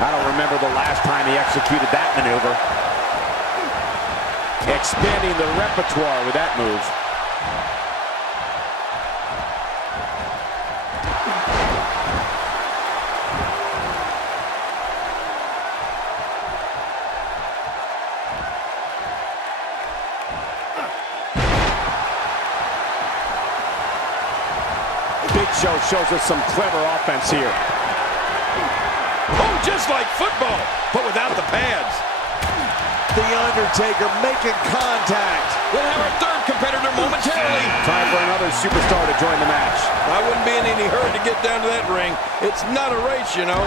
I don't remember the last time he executed that maneuver. Expanding the repertoire with that move. Big Show shows us some clever offense here. Oh, just like football, but without the pads. The Undertaker making contact. We'll have our third competitor momentarily. Time for another superstar to join the match. I wouldn't be in any hurry to get down to that ring. It's not a race, you know.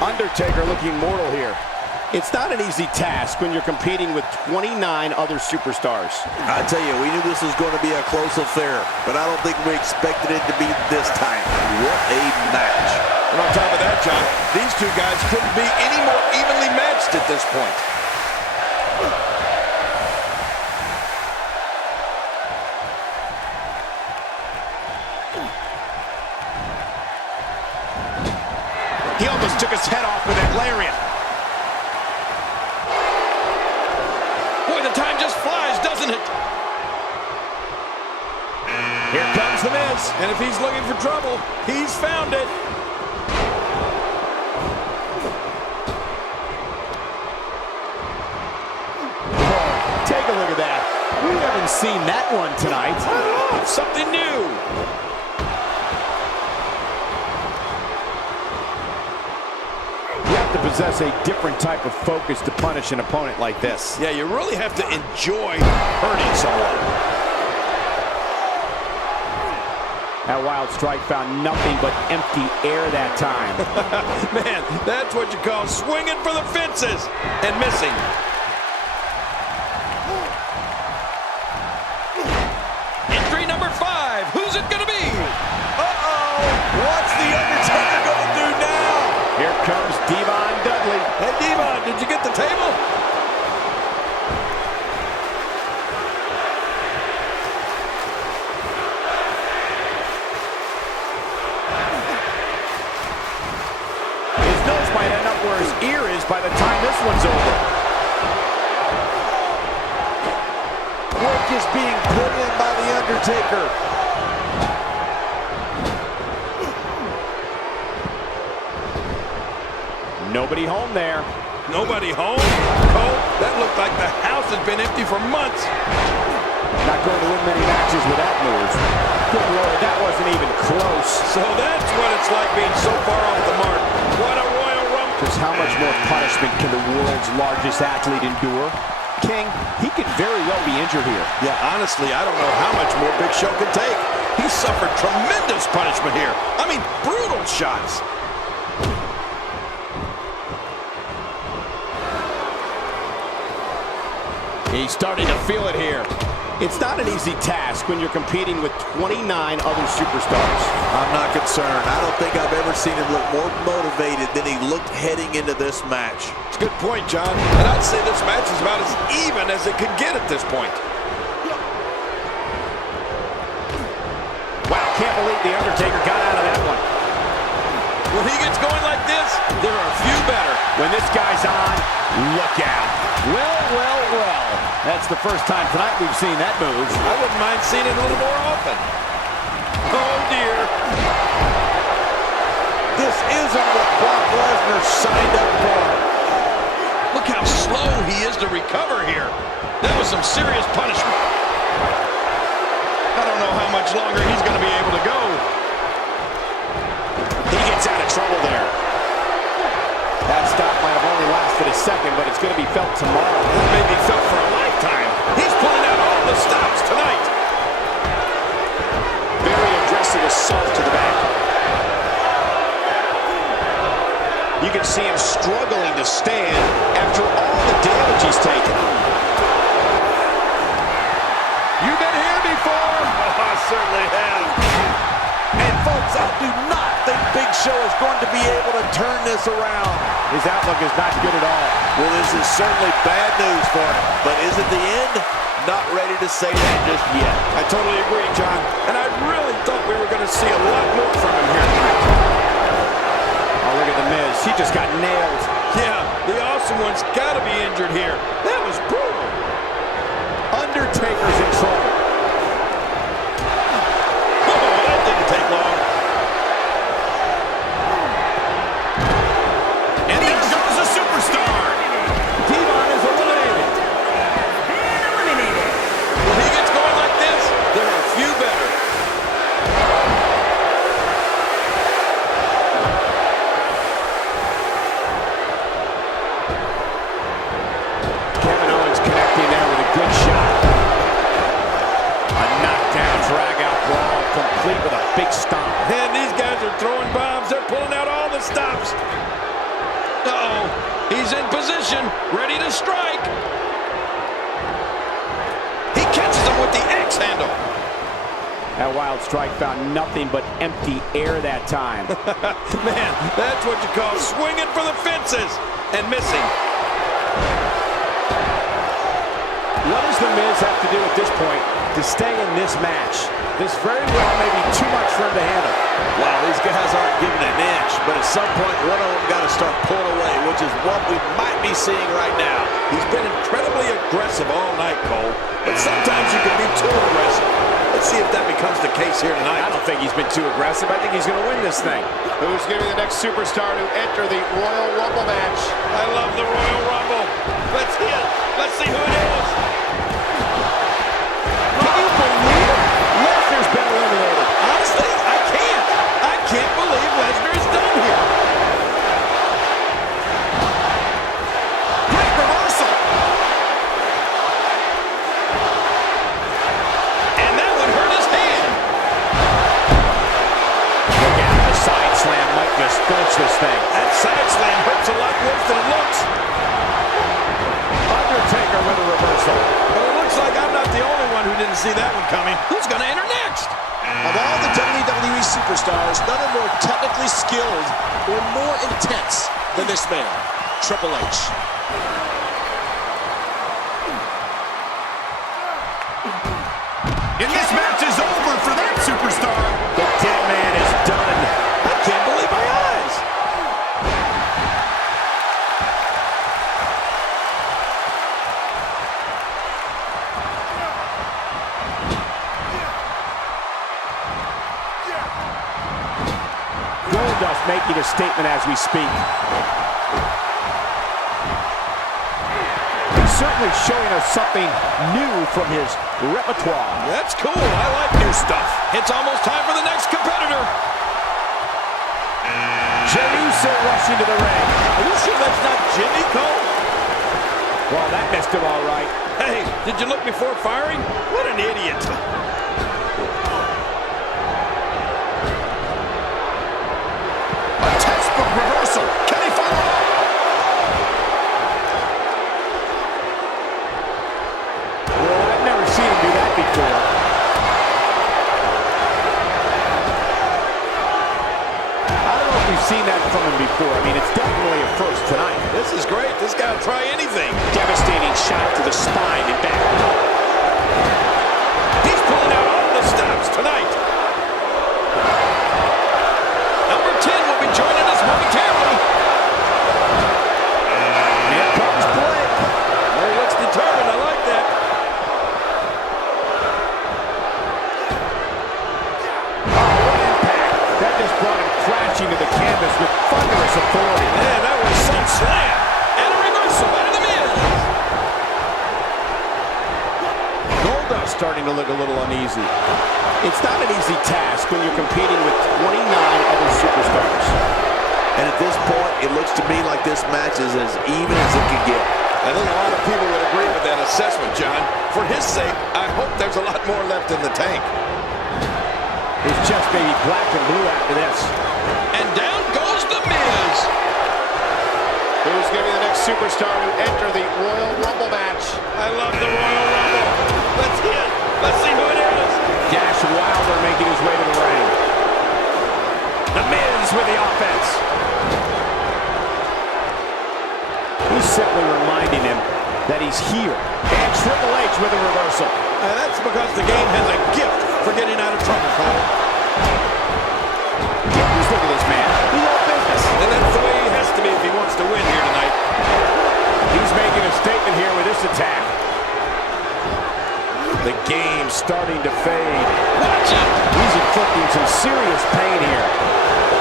Undertaker looking mortal here. It's not an easy task when you're competing with 29 other superstars. I tell you, we knew this was going to be a close affair, but I don't think we expected it to be this time. What a match. And on top of that, John, these two guys couldn't be any more evenly matched at this point. He almost took his head off with that lariat. Boy, the time just flies, doesn't it? Here comes the Miz. And if he's looking for trouble, he's found it. Take a look at that. We haven't seen that one tonight. Oh, something new. You have to possess a different type of focus to punish an opponent like this. Yeah, you really have to enjoy hurting someone. That wild strike found nothing but empty air that time. Man, that's what you call swinging for the fences and missing. Entry number 5. Who's it going to be? Uh-oh. What's the Undertaker going to do now? Here comes Devon Dudley. Hey, Devon, did you get the table? His nose might end up where his ear is by the time this one's over. Work is being put in by the Undertaker. Nobody home there. Nobody home? Cole, that looked like the house has been empty for months. Not going to win many matches with that move. Good Lord, that wasn't even close. So that's what it's like being so far off the mark. What a Royal Rumble. Just how much more punishment can the world's largest athlete endure? King, he could very well be injured here. Yeah, honestly, I don't know how much more Big Show can take. He suffered tremendous punishment here. I mean, brutal shots. He's starting to feel it here. It's not an easy task when you're competing with 29 other superstars. I'm not concerned. I don't think I've ever seen him look more motivated than he looked heading into this match. It's a good point, John. And I'd say this match is about as even as it could get at this point. Wow, can't believe The Undertaker got out of that one. When he gets going like this, there are a few better. When this guy's on, look out. Well, well, well. That's the first time tonight we've seen that move. I wouldn't mind seeing it a little more often. Oh, dear. This isn't what Brock Lesnar signed up for. Look how slow he is to recover here. That was some serious punishment. I don't know how much longer he's going to be able to go. He gets out of trouble there. That stop might have only lasted a second, but it's going to be felt tomorrow. It may be felt for a lifetime. He's pulling out all the stops tonight. Very aggressive assault to the back. You can see him struggling to stand after all the damage he's taken. You've been here before. Oh, I certainly have. And folks, I do not think Big Show is going to be able to turn this around. His outlook is not good at all. Well, this is certainly bad news for him, but is it the end? Not ready to say that just yet. I totally agree, John. And I really thought we were going to see a lot more from him here tonight. Owens got to be injured here. That was brutal. Undertaker's in trouble. Oh, that didn't take long. And there goes a superstar. Devon is eliminated. When he gets going like this, there are a few better. Kevin Owens connecting there with a good shot. A knockdown, drag-out brawl, complete with a big stomp. And these guys are throwing bombs. They're pulling out all the stops. Uh-oh. He's in position, ready to strike. He catches him with the X handle. That wild strike found nothing but empty air that time. Man, that's what you call swinging for the fences and missing. What does The Miz have to do at this point to stay in this match? This very well may be too much for him to handle. Wow, these guys aren't giving an inch, but at some point, one of them got to start pulling away, which is what we might be seeing right now. He's been incredibly aggressive all night, Cole, but sometimes you can be too aggressive. Let's see if that becomes the case here tonight. I don't think he's been too aggressive. I think he's going to win this thing. Who's going to be the next superstar to enter the Royal Rumble match? I love the Royal Rumble. Let's see it. Let's see who it is. Can you believe it? Lesnar's been eliminated. Honestly, I can't. I can't believe Lesnar is done here. Great reversal. And that would hurt his hand. Look out, the side slam might just finish this thing. That side slam hurts a lot worse than it looks. Undertaker with a reversal. Well, it looks like I'm not the only one who didn't see that one coming. Who's going to enter next? Of all the WWE superstars, none are more technically skilled or more intense than this man, Triple H. And this match is over for that superstar. The dead man is done. I can't believe my eyes. Goldust making a statement as we speak. He's certainly showing us something new from his repertoire. That's cool. I like new stuff. It's almost time for the next competitor. Jey Uso rushing to the ring. Are you sure that's not Jimmy, Cole? Well, that missed him all right. Hey, did you look before firing? What an idiot. A textbook reversal. Can he follow up? Well, I've never seen him do that before. I don't know if we've seen that from him before. I mean, it's definitely a first tonight. This is great. This guy will try anything. Devastating shot to the spine and back. He's pulling out all the stops tonight. Number 10 will be joining us momentarily. Here comes Blake. Well, he looks determined. I like that. Oh, what impact. That just brought him crashing to the canvas with thunderous authority. Man, that was some slam. And a reversal by the Miz. Goldust starting to look a little uneasy. It's not an easy task when you're competing with 29 other superstars. And at this point, it looks to me like this match is as even as it can get. I think a lot of people would agree with that assessment, John. For his sake, I hope there's a lot more left in the tank. His chest may be black and blue after this. And down goes the Miz. Who's going to be the next superstar to enter the Royal Rumble match? I love the Royal Rumble. Let's hit. Let's see who it is. Dash Wilder making his way to the ring. The Miz with the offense. He's simply reminding him that he's here. And Triple H with a reversal. That's because the game has a gift for getting out of trouble, Cole. Just look at this man. He's all business. And that's the way he has to be if he wants to win here tonight. statement here with this attack. The game starting to fade. Watch it! He's inflicting some serious pain here.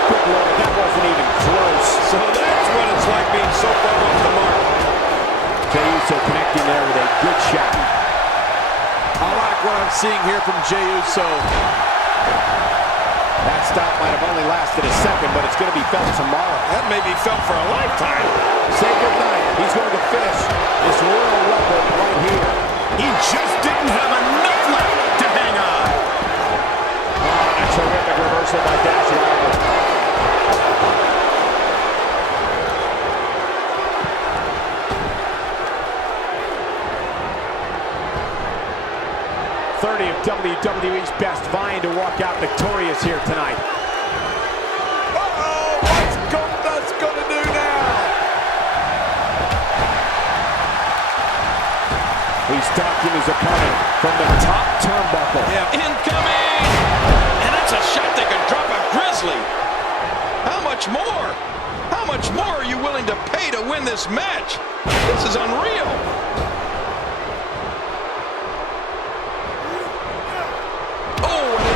Good Lord, that wasn't even close. So that's what it's like being so far off the mark. Jey Uso connecting there with a good shot. I like what I'm seeing here from Jey Uso. That stop might have only lasted a second, but it's going to be felt tomorrow. That may be felt for a lifetime. Say goodnight. He's going to finish this Royal Rumble right here. He just didn't have enough left to hang on. Oh, a terrific reversal by Dash Wilder. 30 of WWE's best vying to walk out victorious here tonight. Uh-oh, what's Goldust gonna do now? He's stalking his opponent from the top turnbuckle. Yeah, incoming! And that's a shot that could drop a grizzly. How much more? How much more are you willing to pay to win this match? This is unreal.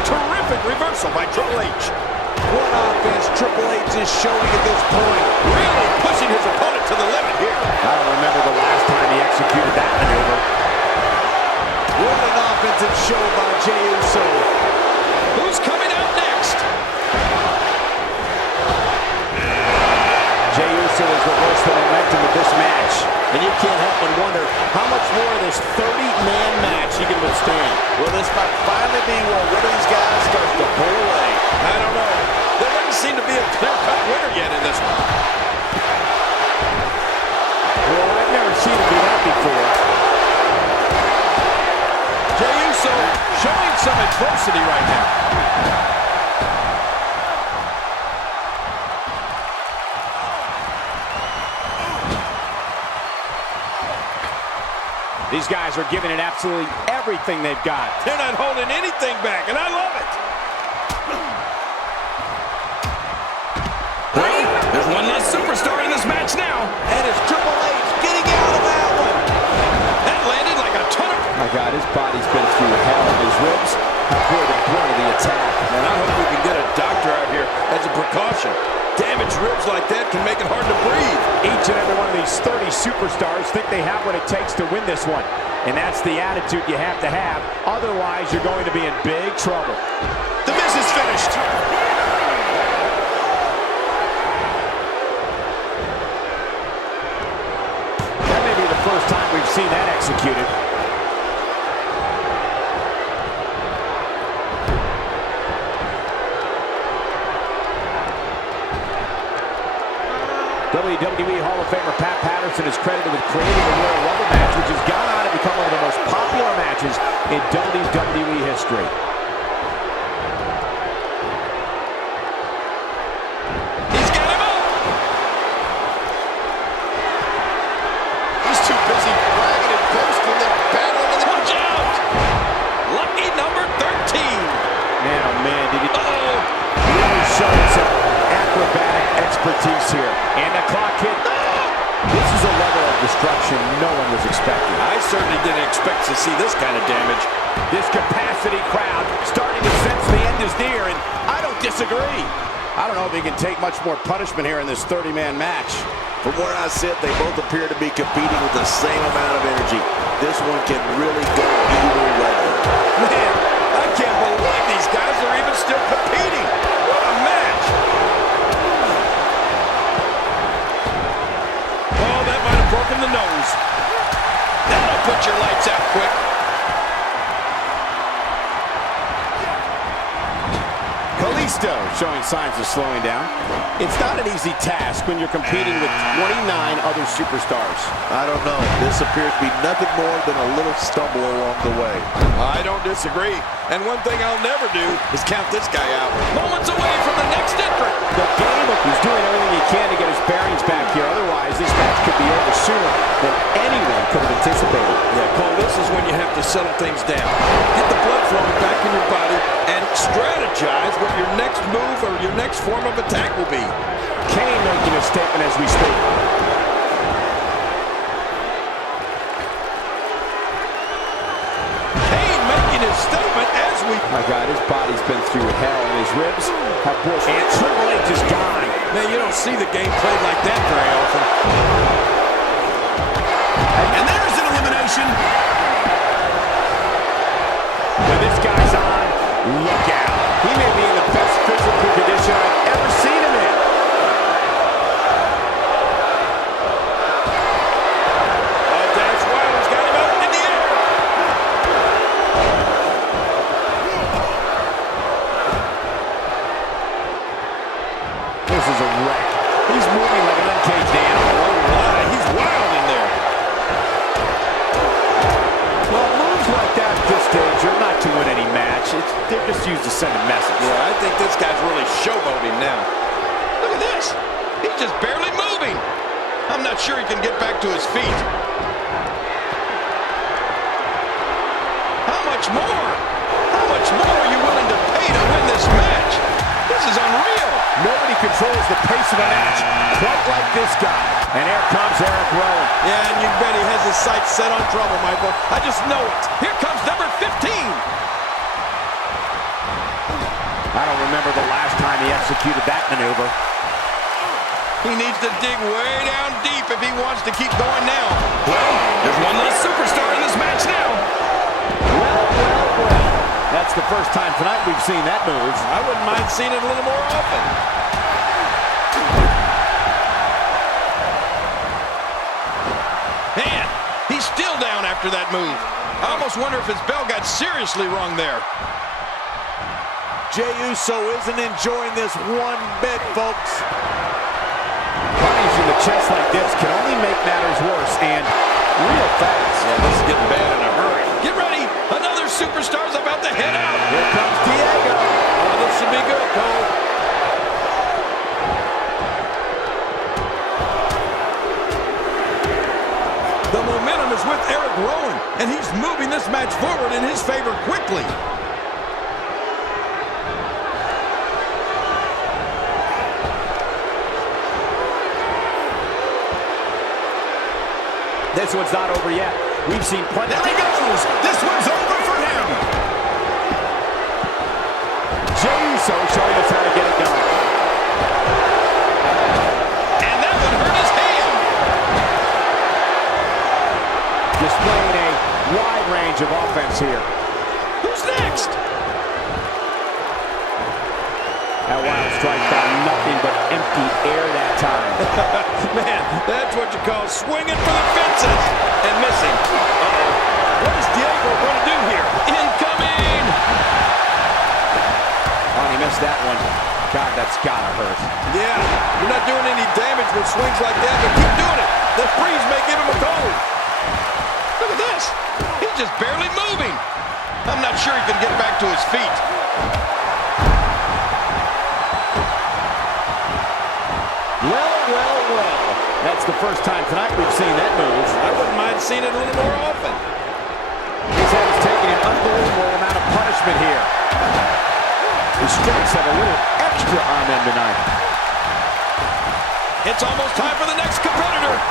Terrific reversal by Triple H. What offense Triple H is showing at this point. Really pushing his opponent to the limit here. I don't remember the last time he executed that maneuver. What an offensive show by Jey Uso. Who's coming out next? Jey Uso has reversed the momentum of this match. And you can't help but wonder how much more of this 30-man match he can withstand. Well, this might finally be where one of these guys starts to pull away. I don't know. There doesn't seem to be a clear-cut winner yet in this one. Well, I've never seen him do that before. Jey Uso showing some adversity right now. These guys are giving it absolutely everything they've got. They're not holding anything back, and I love it. Well, there's one less superstar in this match now. And it's Triple H getting out of that one. That landed like a ton of... My God, his body's been through hell. His ribs have bore the brunt of the attack. And I hope we can get a doctor out here as a precaution. Damaged ribs like that can make it hard to breathe. Each and every one of these 30 superstars think they have what it takes to win this one. And that's the attitude you have to have. Otherwise, you're going to be in big trouble. The Miz is finished. That may be the first time we've seen that executed. WWE Hall of Famer Pat Patterson is credited with creating the Royal Rumble match, which has gone on to become one of the most popular matches in WWE history. He's got him up. He's too busy bragging and boasting than battling in the... Watch out! Lucky number 13. Man, oh man, did he... Uh-oh. Really showing some acrobatic expertise here. And the clock hit. This is a level of destruction no one was expecting. I certainly didn't expect to see this kind of damage. This capacity crowd starting to sense the end is near, and I don't disagree. I don't know if he can take much more punishment here in this 30-man match. From where I sit, they both appear to be competing with the same amount of energy. This one can really go either way. Man, I can't believe these guys are even still competing. What a match. Oh, that might have broken the nose. That'll put your lights out quick. Kalisto showing signs of slowing down. It's not an easy task when you're competing with 29 other superstars. I don't know. This appears to be nothing more than a little stumble along the way. I don't disagree. And one thing I'll never do is count this guy out. Moments away from the next entrant. The game, he's doing everything he can to get his bearings back here. Otherwise, this match could be over sooner than anyone could have anticipated. Yeah, Cole, this is when you have to settle things down. Get the blood flowing back in your body and strategize what your next move or your next form of attack will be. Kane making a statement as we speak. statement as we... My God, his body's been through hell, and his ribs have broken. And Triple H is gone. Man, you don't see the game played like that very often. And there's an elimination. When this guy's on, look out. He may be in the best physical condition I've ever seen him in. Dash Wilder's got him up in the air. This is a wreck. He's moving like an uncaged animal. Oh, my, he's wild in there. Well, moves like that at this stage are not to win any match. They're just used to send a message. Yeah, I think this guy's really showboating now. Look at this. He's just barely moving. I'm not sure he can get back to his feet. How much more? How much more are you willing to pay to win this match? This is unreal. Nobody controls the pace of a match quite like this guy. And here comes Eric Rowan. Yeah, and you bet he has his sights set on trouble, Michael. I just know it. Here comes number 15. I don't remember the last time he executed that maneuver. He needs to dig way down deep if he wants to keep going now. Well, there's one less superstar in this match now. Well. That's the first time tonight we've seen that move. I wouldn't mind seeing it a little more often. Man, he's still down after that move. I almost wonder if his bell got seriously wrong there. Jey Uso isn't enjoying this one bit, folks. Punishing the chest like this can only make matters worse and real fast. Yeah, this is getting bad in a hurry. Get ready. Another superstar's about to head out. Here comes Diego. Oh, this should be good, Cole. The momentum is with Eric Rowan, and he's moving this match forward in his favor quickly. This one's not over yet. We've seen plenty. There he goes. This one's over for him. Jey Uso showing us how to get it done. And that one hurt his hand. Displaying a wide range of offense here. Who's next? That wild strike found nothing but empty air that time. Man, that's what you call swinging for the fences and missing. Uh-oh. What is Diego going to do here? Incoming! Oh, he missed that one. God, that's gotta hurt. Yeah, you're not doing any damage with swings like that, but keep doing it. The freeze may give him a cold. Look at this. He's just barely moving. I'm not sure he can get back to his feet. Well. That's the first time tonight we've seen that move. I wouldn't mind seeing it a little more often. His head is taking an unbelievable amount of punishment here. His strikes have a little extra on them tonight. It's almost time for the next competitor. It's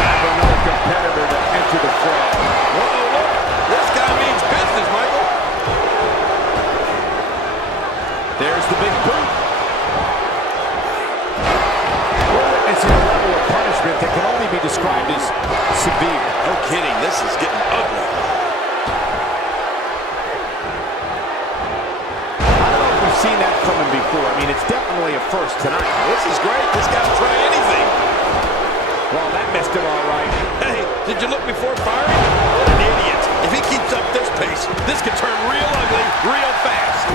time for another competitor to enter the fray. Whoa, look. This guy means business, Michael. There's the big boot. We're witnessing a level of punishment that can only be described as severe. No kidding. This is getting ugly. I don't know if we've seen that from him before. I mean, it's definitely a first tonight. This is great. This guy will try anything. Well, that missed him all right. Hey, did you look before firing? What an idiot. If he keeps up this pace, this could turn real ugly real fast.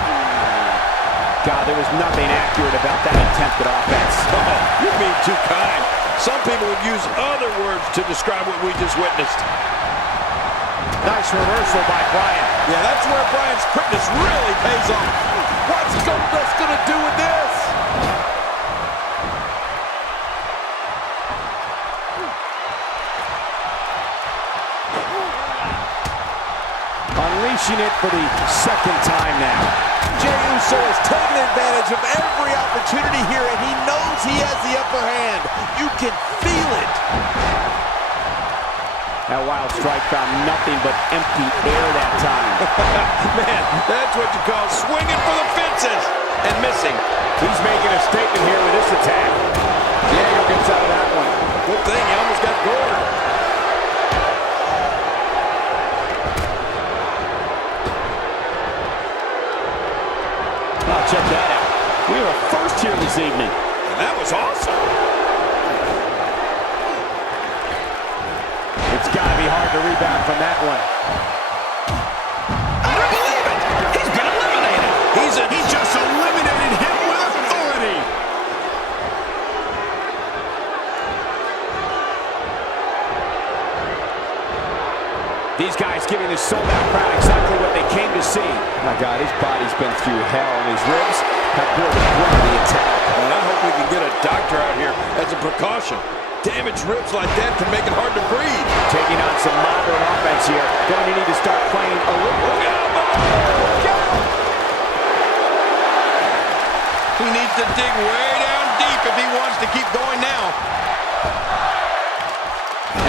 God, there was nothing accurate about that attempted offense. Oh, you're being too kind. Some people would use other words to describe what we just witnessed. Nice reversal by Bryan. Yeah, that's where Bryan's quickness really pays off. What's Goldust gonna do with this? Unleashing it for the second time now. Jey Uso has taken advantage of every opportunity here, and he knows he has the upper hand. You can feel it. That wild strike found nothing but empty air that time. Man, that's what you call swinging for the fences and missing. He's making a statement here with this attack. Diego gets out of that one. Good thing he almost got gored. Oh, check that out. We have a first here this evening. And that was awesome. It's got to be hard to rebound from that one. I don't believe it! He's been eliminated! He just eliminated him with authority! These guys giving the sold-out crowd exactly what they came to see. My God, his body's been through hell, and his ribs have bore the brunt of the attack. And I hope we can get a doctor out here as a precaution. Damaged ribs like that can make it hard to breathe. Taking on some moderate offense here. Going to need to start playing a little. He needs to dig way down deep if he wants to keep going now.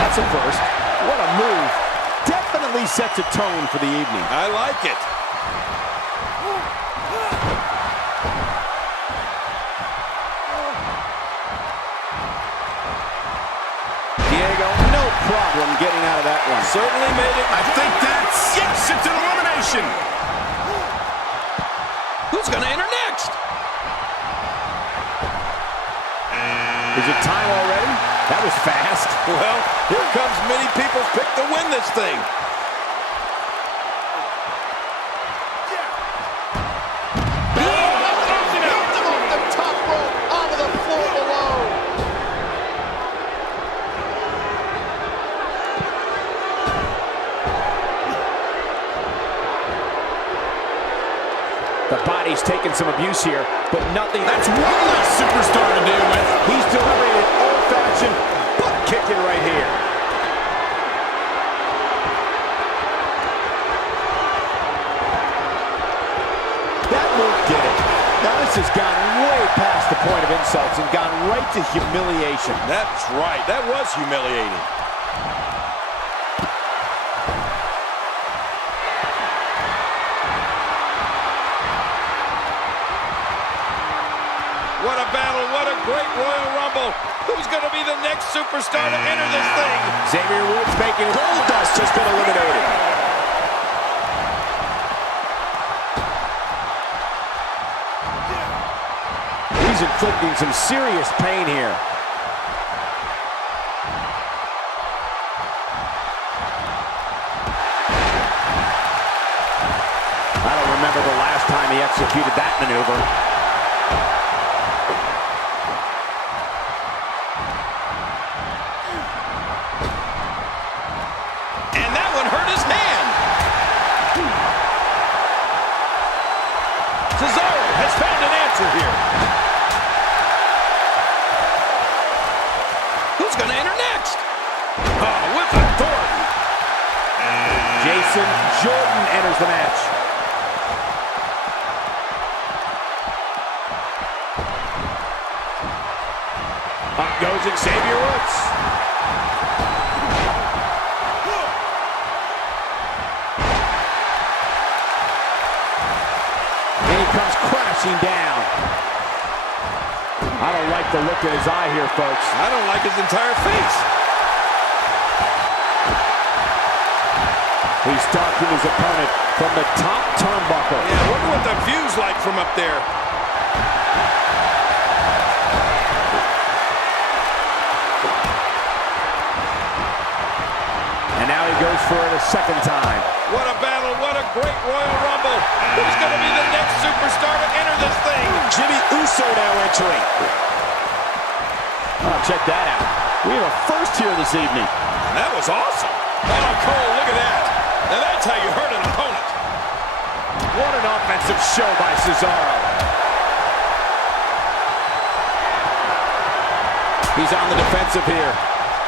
That's a first. What a move. Definitely sets a tone for the evening. I like it. Diego, no problem getting out of that one. Certainly made it. I think that's... Yes, it's an elimination! Who's going to enter next? Is it time already? That was fast. Well, here comes many people's pick to win this thing. The body's taking some abuse here, but nothing. That's one less superstar to deal with. He's delivering an old-fashioned butt kicking right here. That move did it. Now this has gone way past the point of insults and gone right to humiliation. That's right. That was humiliating. What a battle, what a great Royal Rumble. Who's going to be the next superstar to enter this thing? Xavier Woods making Goldust has been eliminated. He's inflicting some serious pain here. I don't remember the last time he executed that maneuver. Here. Who's going to enter next? Oh, with authority. Jason Jordan enters the match. Up goes Xavier Woods. And he comes crashing down. I don't like the look in his eye here, folks. I don't like his entire face. He's stalking his opponent from the top turnbuckle. Yeah, I wonder what the view's like from up there. And now he goes for it a second time. What a battle, what a great Royal Rumble. Who's going to be the next superstar to enter this thing? Jimmy Uso now entering. Oh, check that out. We have a first here this evening. And that was awesome. Oh, Cole, look at that. Now that's how you hurt an opponent. What an offensive show by Cesaro. He's on the defensive here.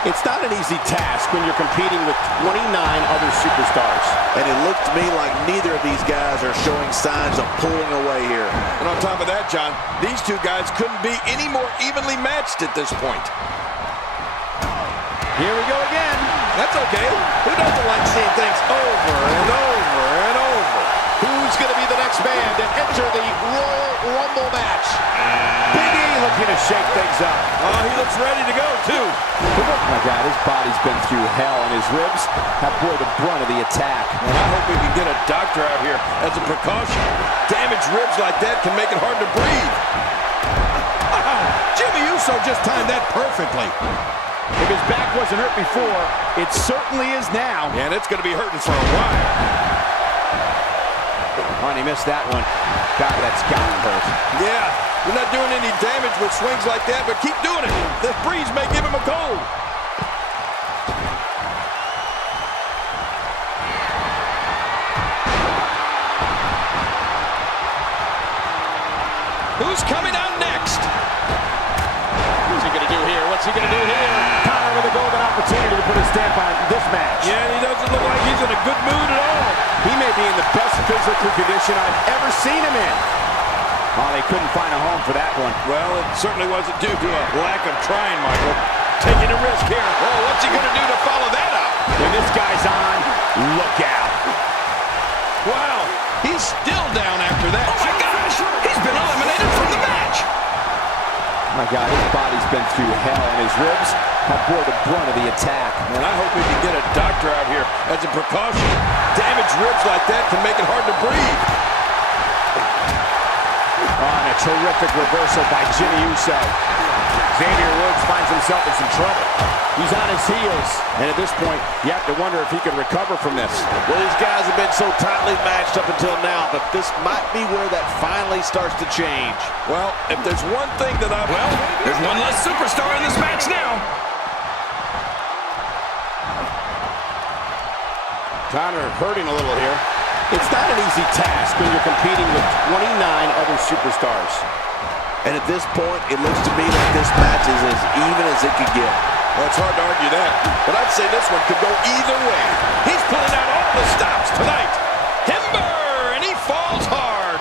It's not an easy task when you're competing with 29 other superstars. And it looked to me like neither of these guys are showing signs of pulling away here. And on top of that, John, these two guys couldn't be any more evenly matched at this point. Here we go again. That's okay. Who doesn't like seeing things over and over and over? Who's going to be the next man to enter the Royal Rumble match? Big E looking to shake things up. Oh, he looks ready to go, too. Oh my God, his body's been through hell, and his ribs have bore the brunt of the attack. And I hope we can get a doctor out here as a precaution. Damaged ribs like that can make it hard to breathe. Wow, Jimmy Uso just timed that perfectly. If his back wasn't hurt before, it certainly is now. And it's going to be hurting for a while. Oh, and he missed that one. God, that's gotten hurt. Yeah, you're not doing any damage with swings like that, but keep doing it. The breeze may give him a cold. Who's coming out next? What's he going to do here? What's he going to do here? Connor with a golden opportunity to put a stamp on this match. Yeah, and he doesn't look like he's in a good mood at all. He may be in the best physical condition I've ever seen him in. Oh, they couldn't find a home for that one. Well, it certainly wasn't due to a lack of trying, Michael. Taking a risk here. Oh, what's he going to do to follow that up? When this guy's on, look out. Wow, he's still down after that. Oh my gosh, he's been eliminated from the match. Oh my God, his body's been through hell, and his ribs have bore the brunt of the attack. And I hope we can get a doctor out here as a precaution. Damaged ribs like that can make it hard to breathe. Oh, and a terrific reversal by Jimmy Uso. Xavier Woods finds himself in some trouble. He's on his heels, and at this point, you have to wonder if he can recover from this. Well, these guys have been so tightly matched up until now, but this might be where that finally starts to change. Well, if there's one thing that I've... Well, there's one less superstar in this match now. Connor hurting a little here. It's not an easy task when you're competing with 29 other superstars. And at this point, it looks to me like this match is as even as it could get. Well, it's hard to argue that, but I'd say this one could go either way. He's pulling out all the stops tonight. Timber, and he falls hard.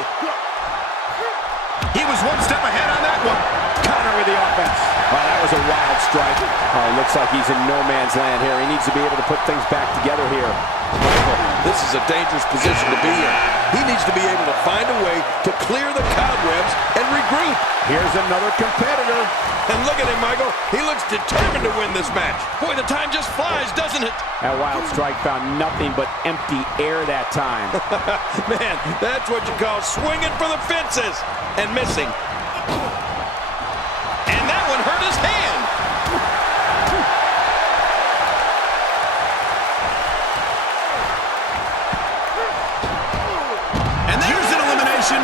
He was one step ahead on that one. Connor with the offense. Oh, that was a wild strike. Oh, it looks like he's in no man's land here. He needs to be able to put things back together here. Michael, this is a dangerous position to be in. He needs to be able to find a way to clear the cobwebs and regroup. Here's another competitor. And look at him, Michael. He looks determined to win this match. Boy, the time just flies, doesn't it? That wild strike found nothing but empty air that time. Man, that's what you call swinging for the fences and missing. And that one hurt his hand. And there's an elimination.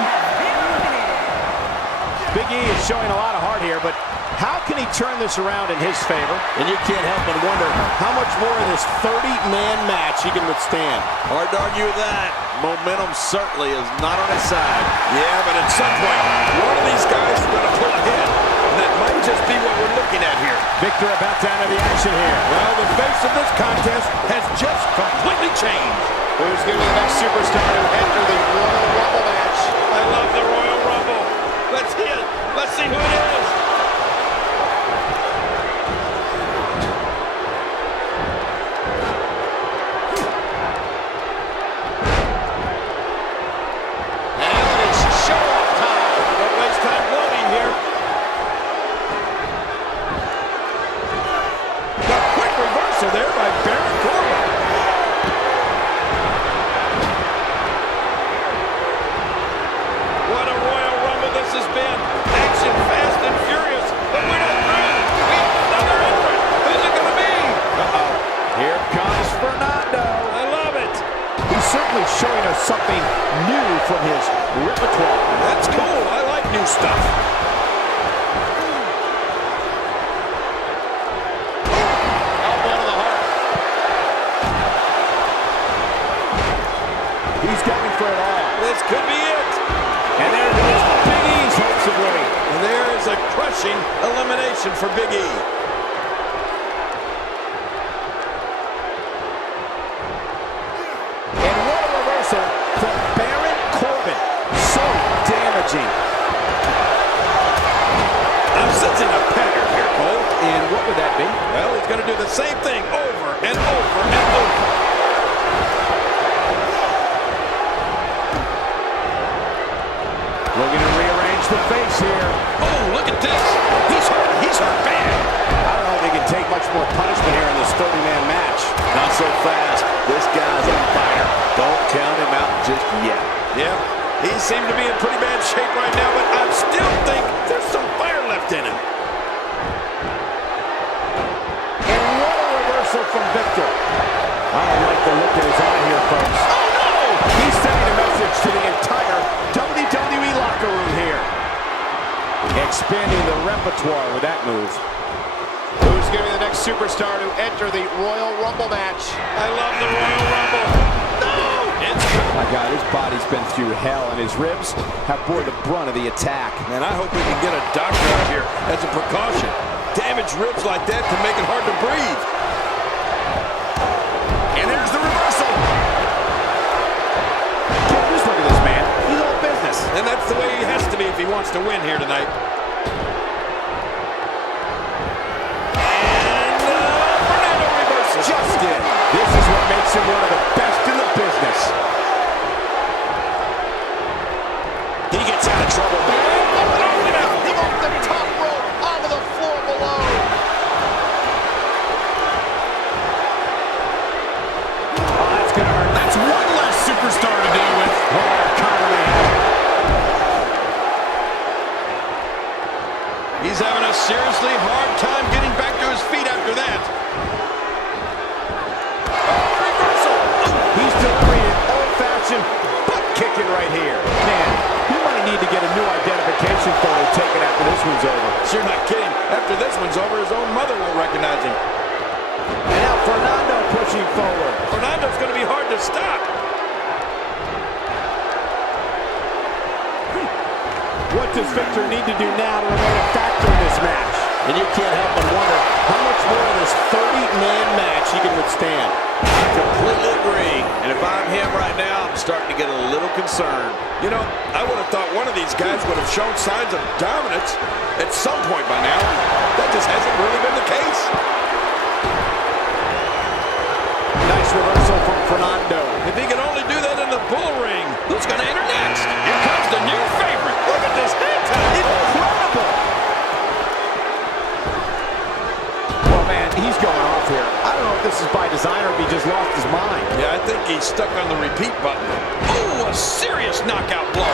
Big E is showing a lot of heart here, but how can he turn this around in his favor? And you can't help but wonder how much more in this 30-man match he can withstand. Hard to argue with that. Momentum certainly is not on his side. Yeah, but at some point, one of these guys is going to pull ahead. And that might just be what we're looking at here. Victor about to enter the action here. Well, the face of this contest has just completely changed. Who's going to be the next superstar to enter the Royal Rumble match? I love the Royal Rumble. Let's see it. Let's see who it is. There by Baron Corbin. What a Royal Rumble this has been. Action fast and furious. But we're not through. We have another entrant. Who's it going to be? Uh-oh. Here comes Fernando. I love it. He's certainly showing us something new from his repertoire. That's cool. I like new stuff. He's going for it all. This could be it. And there goes Big E's hopes of winning. And there is a crushing elimination for Big E. And what a reversal from Baron Corbin. So damaging. I'm sensing a pattern here, Cole. And what would that be? Well, he's going to do the same thing over and over and over. Looking to rearrange the face here. Oh, look at this. He's hurt. He's hurt bad. I don't know if he can take much more punishment here in this 30-man match. Not so fast. This guy's on fire. Don't count him out just yet. Yeah, he seems to be in pretty bad shape right now, but I still think there's some fire left in him. And what a reversal from Victor. I don't like the look in his eye here, folks. Oh, no! He's sending a message to the entire WWE locker room here. Expanding the repertoire with that move. Who's going to be the next superstar to enter the Royal Rumble match? I love the Royal Rumble. No! It's... My God, his body's been through hell, and his ribs have bore the brunt of the attack. Man, I hope we can get a doctor out here as a precaution. Damaged ribs like that can make it hard to breathe. And there's the reversal. Just look at this man. He's all business. And that's the way he has to be if he wants to win here tonight. And Fernando reverses. Just in. This is what makes him one of the best in the business. He gets out of trouble. Him off the top rope onto the floor below. Oh, that's gonna hurt. That's one less superstar to deal with. He's having a seriously hard time getting back to his feet after that. Oh, reversal! He's delivering an old-fashioned butt kicking right here. Man, he might need to get a new identification photo taken after this one's over. You're not kidding. After this one's over, his own mother won't recognize him. And now Fernando pushing forward. Fernando's going to be hard to stop. What does Victor need to do now to remain a factor in this match? And you can't help but wonder how much more of this 30-man match he can withstand. I completely agree. And if I'm him right now, I'm starting to get a little concerned. You know, I would have thought one of these guys would have shown signs of dominance at some point by now. That just hasn't really been the case. Nice reversal from Fernando. If he can only do that in the bull ring, who's going to enter next? Here comes the new favorite. Look at this head time. Incredible! Well, man, he's going off here. I don't know if this is by design or if he just lost his mind. Yeah, I think he's stuck on the repeat button. Oh, a serious knockout blow.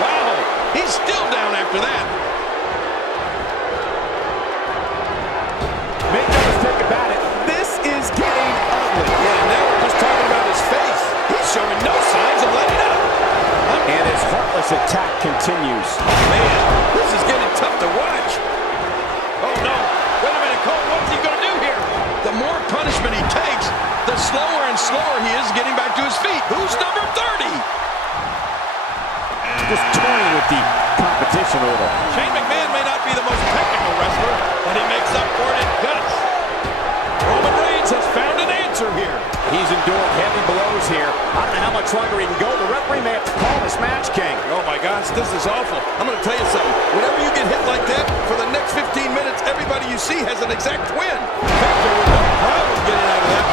Wow, he's still down after that. Make no mistake about it, this is getting ugly. Yeah, now we're just talking about his face. He's showing no signs of letting up. And his heartless attack continues. Man, this is getting tough to watch. Oh, no. Wait a minute, Cole. What's he going to do here? The more punishment he takes, the slower and slower he is getting back to his feet. Who's number 30? Just toying with the competition a little. Shane McMahon may not be the most technical wrestler, but he makes up for it in guts. Roman Reigns has found an answer here. He's endured heavy blows here. I don't know how much longer he can go. The referee may have to call this match, King. Oh, my gosh, this is awful. I'm going to tell you something. Whenever you get hit like that, for the next 15 minutes, everybody you see has an exact win. Victor with no problem getting out of that.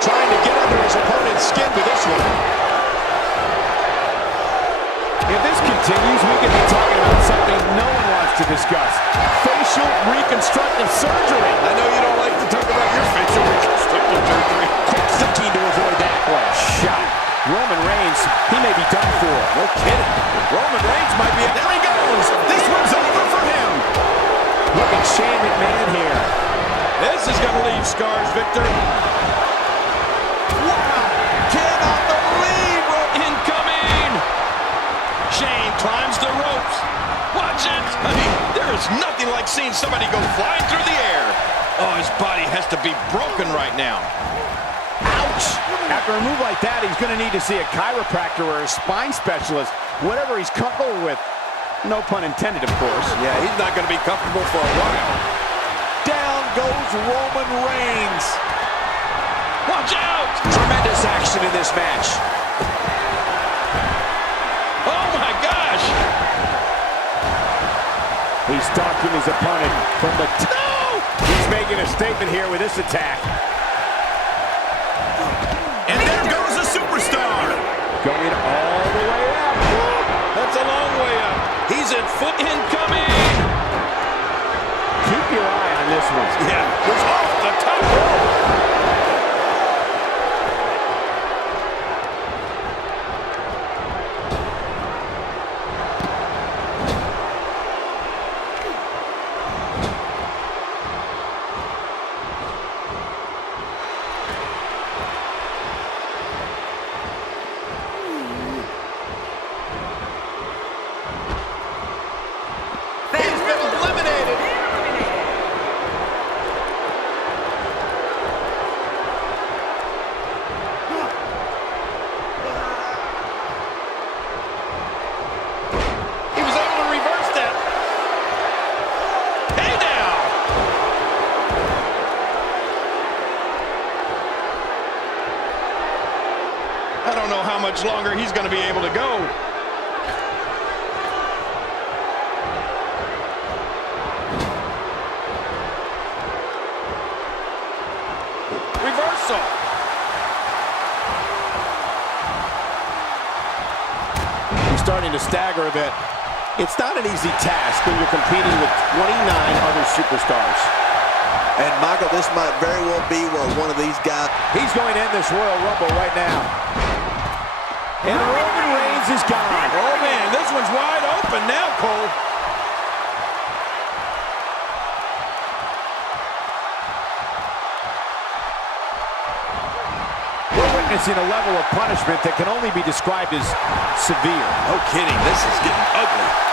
Trying to get under his opponent's skin with this one. If this continues, we could be talking about something no one wants to discuss. Facial reconstructive surgery. I know you don't like to talk about your facial reconstructive surgery. Quick thinking to avoid that one. Shot. Roman Reigns, he may be done for. No kidding. Roman Reigns might be... There he goes. This one's over for him. Look at Shane McMahon here. This is going to leave scars, Victor. Wow. Cannot believe what incoming. Shane climbs the ropes. Watch it. I mean, there is nothing like seeing somebody go flying through the air. Oh, his body has to be broken right now. Ouch! After a move like that, he's going to need to see a chiropractor or a spine specialist, whatever he's comfortable with. No pun intended, of course. Yeah, he's not going to be comfortable for a while. Down goes Roman Reigns. Watch out! Tremendous action in this match. Oh, my distracting his opponent from the toe. He's making a statement here with this attack. And there goes a superstar. Going all the way up. That's a long way up. He's at foot incoming. Keep your eye on this one. Yeah, it's off the top rope. I don't know how much longer he's going to be able to go. Reversal. He's starting to stagger a bit. It's not an easy task when you're competing with 29 other superstars. And Michael, this might very well be where one of these guys... He's going to end this Royal Rumble right now. And Roman Reigns is gone. Oh, man, this one's wide open now, Cole. We're witnessing a level of punishment that can only be described as severe. No kidding, this is getting ugly.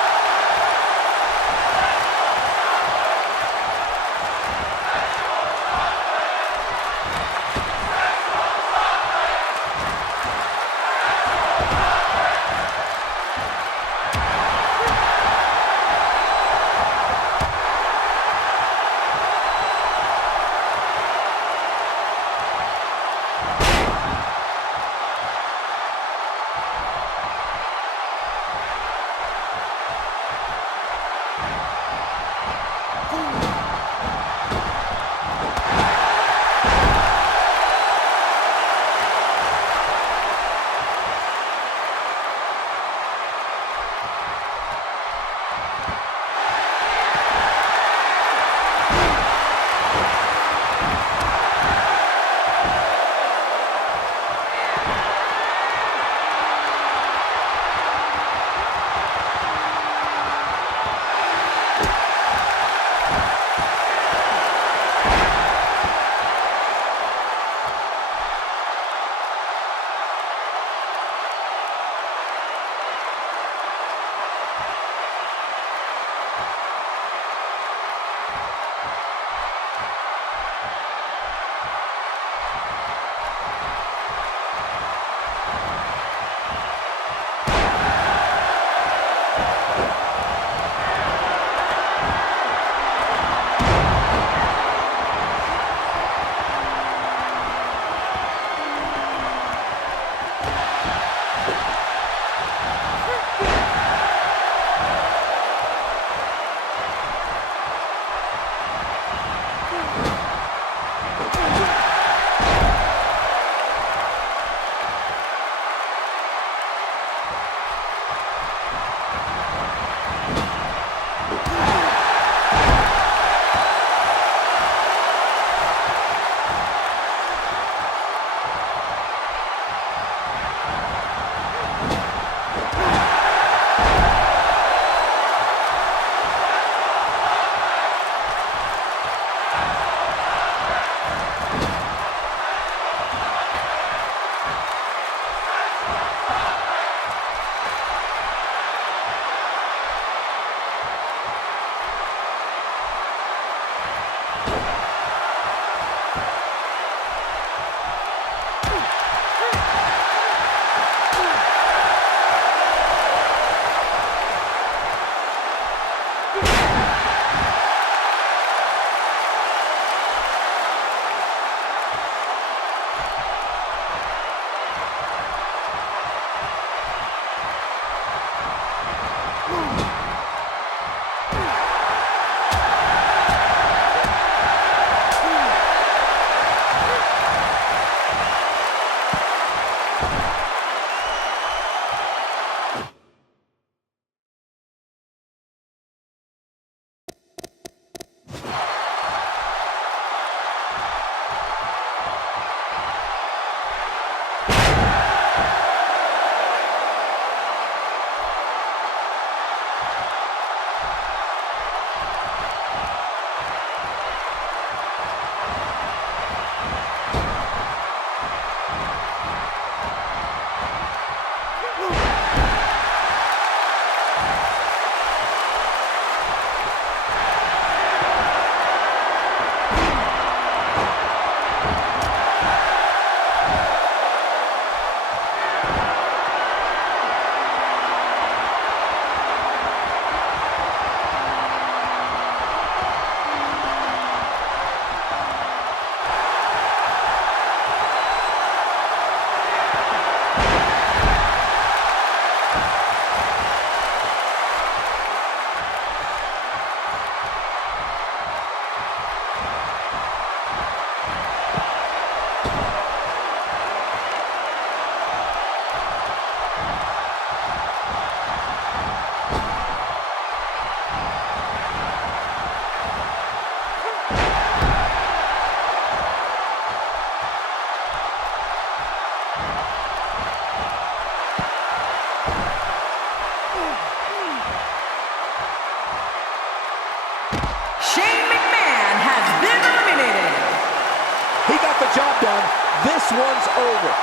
job done. This one's over.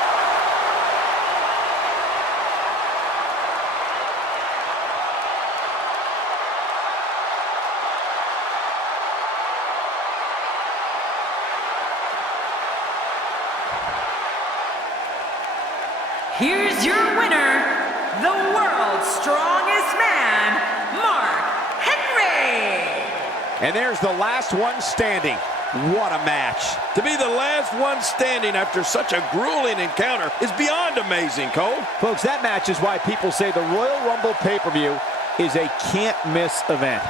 Here's your winner, the world's strongest man, Mark Henry. And there's the last one standing. What a match. To be the last one standing after such a grueling encounter is beyond amazing, Cole. Folks, that match is why people say the Royal Rumble pay-per-view is a can't-miss event.